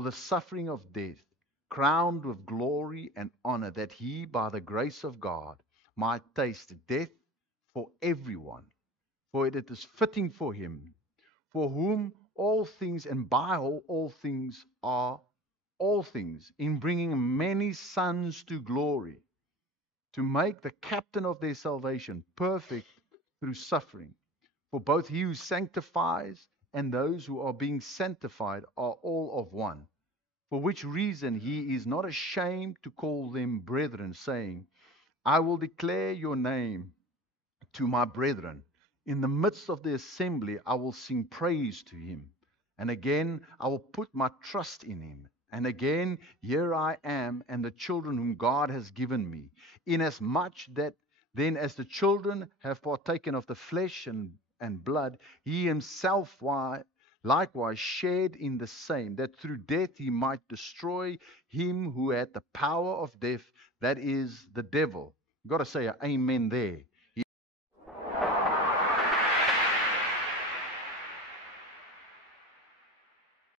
for the suffering of death, crowned with glory and honor, that he, by the grace of God, might taste death for everyone. For it is fitting for him, for whom all things and by all things are all things, in bringing many sons to glory, to make the captain of their salvation perfect through suffering. For both he who sanctifies and those who are being sanctified are all of one. For which reason he is not ashamed to call them brethren, saying, I will declare your name to my brethren. In the midst of the assembly, I will sing praise to him. And again, I will put my trust in him. And again, here I am and the children whom God has given me. Inasmuch that then, as the children have partaken of the flesh and blood, he himself likewise shared in the same, that through death he might destroy him who had the power of death, that is, the devil. You've got to say amen there.